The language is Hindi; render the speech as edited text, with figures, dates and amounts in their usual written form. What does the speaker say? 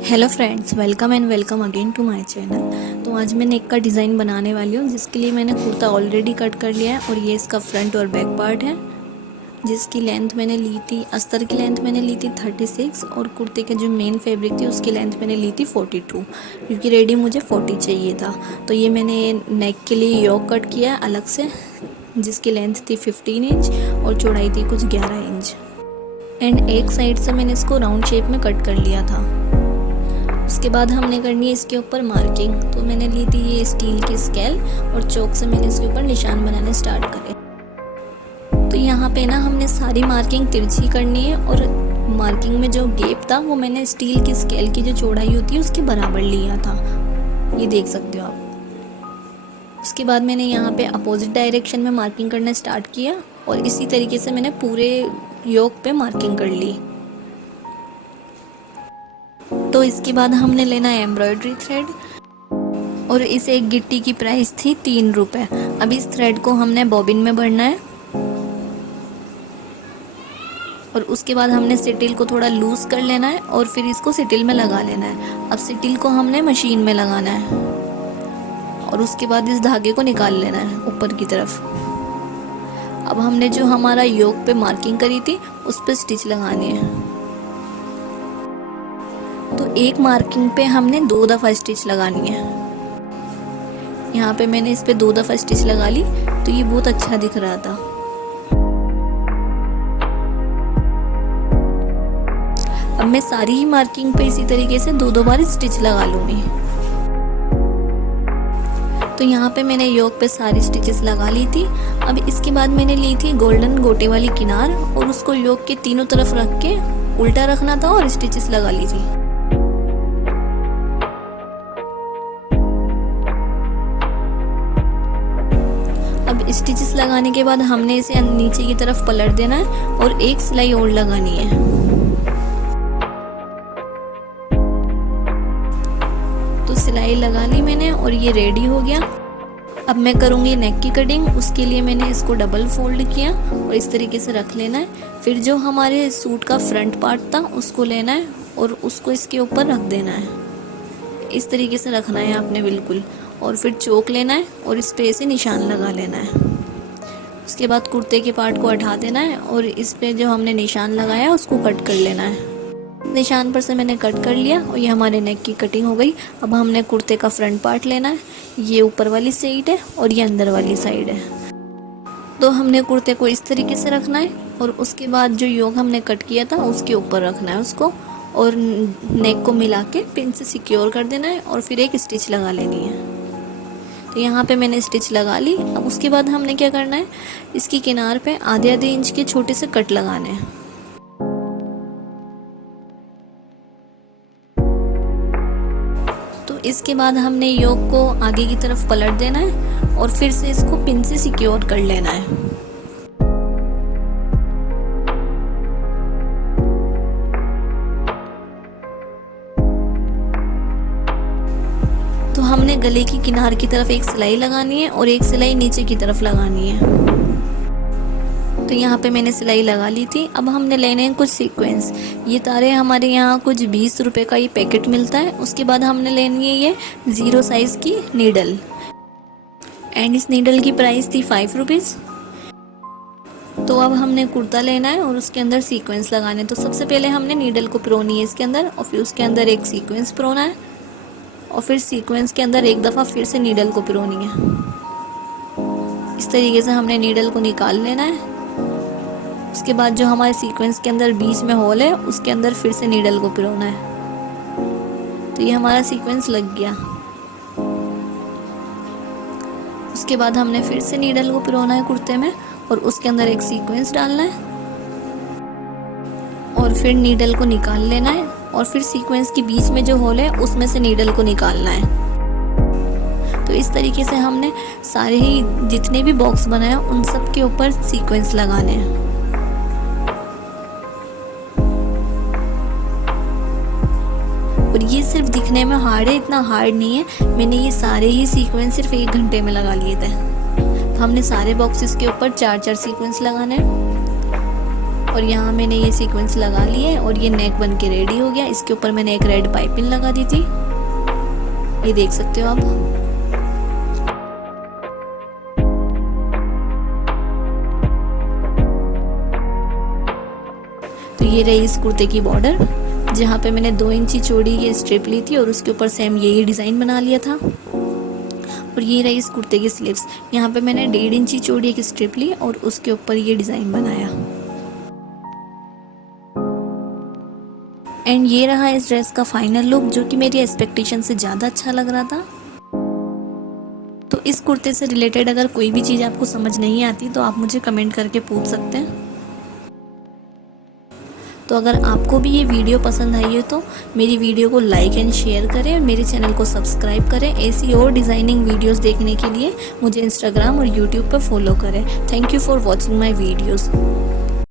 Hello friends, welcome and welcome again to my channel. तो आज मैं नेक का डिज़ाइन बनाने वाली हूँ, जिसके लिए मैंने कुर्ता ऑलरेडी कट कर लिया है और ये इसका फ्रंट और बैक पार्ट है, जिसकी लेंथ मैंने ली थी, अस्तर की लेंथ मैंने ली थी 36 और कुर्ते के जो मेन फैब्रिक थी उसकी लेंथ मैंने ली थी 42, क्योंकि रेडी मुझे 40 चाहिए था। तो ये मैंने नेक के लिए योक कट किया है अलग से, जिसकी लेंथ थी 15 इंच और चौड़ाई थी कुछ 11 इंच। एंड एक साइड से मैंने इसको राउंड शेप में कट कर लिया था। उसके बाद हमने करनी है इसके ऊपर मार्किंग। तो मैंने ली थी ये स्टील की स्केल और चौक से मैंने इसके ऊपर निशान बनाने स्टार्ट करे। तो यहाँ पे ना हमने सारी मार्किंग तिरछी करनी है और मार्किंग में जो गैप था वो मैंने स्टील की स्केल की जो चौड़ाई होती है उसके बराबर लिया था, ये देख सकते हो आप। उसके बाद मैंने यहाँ पे अपोजिट डायरेक्शन में मार्किंग करना स्टार्ट किया और इसी तरीके से मैंने पूरे योक पे मार्किंग कर ली। तो इसके बाद हमने लेना है एम्ब्रॉयडरी थ्रेड और इस एक गिट्टी की प्राइस थी 3 रुपये। अब इस थ्रेड को हमने बॉबिन में भरना है और उसके बाद हमने सिटिल को थोड़ा लूज कर लेना है और फिर इसको सिटिल में लगा लेना है। अब सिटिल को हमने मशीन में लगाना है और उसके बाद इस धागे को निकाल लेना है ऊपर की तरफ। अब हमने जो हमारा योक पे मार्किंग करी थी उस पर स्टिच लगानी है। तो एक मार्किंग पे हमने 2 दफ़ा स्टिच लगानी है। यहाँ पे मैंने इस पे 2 दफ़ा स्टिच लगा ली, तो ये बहुत अच्छा दिख रहा था। अब मैं सारी ही मार्किंग पे इसी तरीके से 2-2 बार स्टिच लगा लूँगी। तो यहाँ पे मैंने योक पे सारी स्टिचेस लगा ली थी। अब इसके बाद मैंने ली थी गोल्डन गोटे वाली किनार और उसको योक के तीनों तरफ रख के उल्टा रखना था और स्टिचेस लगा ली थी। अब स्टिचेस लगाने के बाद हमने इसे नीचे की तरफ पलट देना है और एक सिलाई और लगानी है। तो सिलाई लगा ली मैंने और ये रेडी हो गया। अब मैं करूँगी नेक की कटिंग। उसके लिए मैंने इसको डबल फोल्ड किया और इस तरीके से रख लेना है। फिर जो हमारे सूट का फ्रंट पार्ट था उसको लेना है और उसको इसके ऊपर रख देना है। इस तरीके से रखना है आपने बिल्कुल, और फिर चौक लेना है और इस पे ऐसे निशान लगा लेना है। उसके बाद कुर्ते के पार्ट को हटा देना है और इस पे जो हमने निशान लगाया उसको कट कर लेना है। निशान पर से मैंने कट कर लिया और ये हमारे नेक की कटिंग हो गई। अब हमने कुर्ते का फ्रंट पार्ट लेना है। ये ऊपर वाली साइड है और ये अंदर वाली साइड है। तो हमने कुर्ते को इस तरीके से रखना है और उसके बाद जो योक हमने कट किया था उसके ऊपर रखना है उसको, और नेक को मिला के पिन से सिक्योर कर देना है और फिर एक स्टिच लगा लेनी है। तो यहाँ पे मैंने स्टिच लगा ली। अब उसके बाद हमने क्या करना है, इसकी किनार पे आधे आधे इंच के छोटे से कट लगाने हैं। तो इसके बाद हमने योक को आगे की तरफ पलट देना है और फिर से इसको पिन से सिक्योर कर लेना है। तो हमने गले की किनार की तरफ एक सिलाई लगानी है और एक सिलाई नीचे की तरफ लगानी है। तो यहाँ पे मैंने सिलाई लगा ली थी। अब हमने लेने हैं कुछ सीक्वेंस। ये तारे हमारे यहाँ कुछ 20 रुपए का ये पैकेट मिलता है। उसके बाद हमने लेनी है ये 0 साइज की नीडल एंड इस नीडल की प्राइस थी 5 रुपीज़। तो अब हमने कुर्ता लेना है और उसके अंदर सीक्वेंस लगाने। तो सबसे पहले हमने नीडल को पिरोनी है इसके अंदर और फिर उसके अंदर एक सीक्वेंस पिरोना है और फिर सीक्वेंस के अंदर एक दफ़ा फिर से नीडल को पिरोनी है। इस तरीके से हमने नीडल को निकाल लेना है। उसके बाद जो हमारे सीक्वेंस के अंदर बीच में होल है उसके अंदर फिर से नीडल को पिरोना है। तो ये हमारा सीक्वेंस लग गया। उसके बाद हमने फिर से नीडल को पिरोना है कुर्ते में और उसके अंदर एक सीक्वेंस डालना है और फिर नीडल को निकाल लेना है और फिर सीक्वेंस के बीच में जो होल है उसमें से नीडल को निकालना है। तो इस तरीके से हमने सारे ही जितने भी बॉक्स बनाए उन सब के ऊपर सीक्वेंस लगाने हैं। और ये सिर्फ दिखने में हार्ड है, इतना हार्ड नहीं है। मैंने ये सारे ही सीक्वेंस सिर्फ 1 घंटे में लगा लिए थे। तो हमने सारे बॉक्सेस के ऊपर 4-4 सीक्वेंस लगाने हैं। और यहाँ मैंने ये सीक्वेंस लगा लिए है और ये नेक बन के रेडी हो गया। इसके ऊपर मैंने एक रेड पाइपिंग लगा दी थी, ये देख सकते हो आप। तो ये रही इस कुर्ते की बॉर्डर, जहाँ पे मैंने 2 इंची चौड़ी ये स्ट्रिप ली थी और उसके ऊपर सेम यही डिज़ाइन बना लिया था। और ये रही इस कुर्ते की स्लीव्स, यहाँ पे मैंने 1.5 इंची चौड़ी एक स्ट्रिप ली और उसके ऊपर ये डिज़ाइन बनाया। एंड ये रहा इस ड्रेस का फाइनल लुक, जो कि मेरी एक्सपेक्टेशन से ज़्यादा अच्छा लग रहा था। तो इस कुर्ते से रिलेटेड अगर कोई भी चीज़ आपको समझ नहीं आती तो आप मुझे कमेंट करके पूछ सकते हैं। तो अगर आपको भी ये वीडियो पसंद आई है तो मेरी वीडियो को लाइक एंड शेयर करें और मेरे चैनल को सब्सक्राइब करें। ऐसी और डिज़ाइनिंग वीडियोस देखने के लिए मुझे इंस्टाग्राम और यूट्यूब पर फॉलो करें। Thank you for watching my videos.